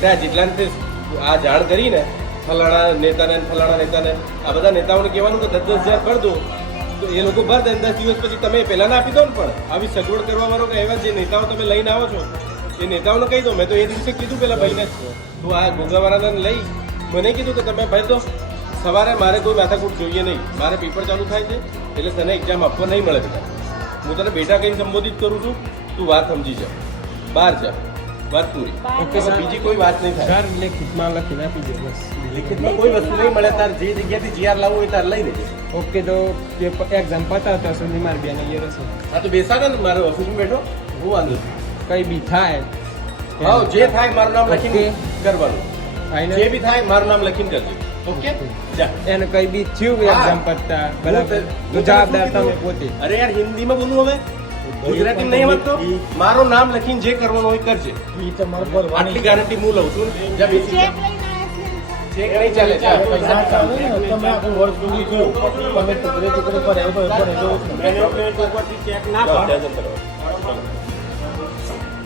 જેટલાને આ જાણ કરીને ફલાણા નેતાને આ બધા નેતાઓને કહેવાનું કે 10,000 ભર દો તો એ લોકો ભર દે 10 દિવસ પછી તમે પહેલા ના આપી દો ને. પણ આવી સગવડ કરવા વાળો કે એવા જે નેતાઓ તમે લઈને આવો છો એ નેતાઓને કહી દો. મેં તો એ દિવસે કીધું પેલા ભાઈને તું આ ગોગાવાળાને લઈ મને કીધું કે તમે ભરી દો. સવારે મારે કોઈ માથાકૂટ જોઈએ નહીં. મારે પેપર ચાલુ થાય છે એટલે તને એક્ઝામ આપવા નહીં મળે બેટા. હું તને બેટા કહીને સંબોધિત કરું છું. તું વાત સમજી જા, બહાર જા, વાત પૂરી. ઓકે, બીજી કોઈ વાત નહીં થાય. સર લેખિતમાં લખીને આપી દો બસ. લિખિતમાં કોઈ વસ્તુ નહીં મળે. તાર જે જગ્યાથી જીઆર લાવવું હોય તાર લઈ લેજે. ઓકે, તો એક્ઝામ પતાવતા સુધી મારી બેન અહીંયા રહેશે. હા તો બેસાડે ને મારે ઓફિસમાં બેઠો હું વાંધો છું. કઈ બી થાય હા જે થાય મારું નામ લખીને કરવાનું. ફાઇનલ જે બી થાય મારું નામ લખીને કરજો. ઓકે જા. એને કઈ બી થયું એક્ઝામ પતતા બરાબર તો જવાબદાર તમે પોતે. અરે યાર હિન્દીમાં બોલું હવે, ગુજરાતી નહીં સમજતો. મારું નામ લખીને જે કરવાનું હોય કરજે. આટલી ગેરંટી હું લઉં છું. જા બેસી જા. ચેક નહીં ચાલે. જા પૈસા નિકાલ. ચેક ના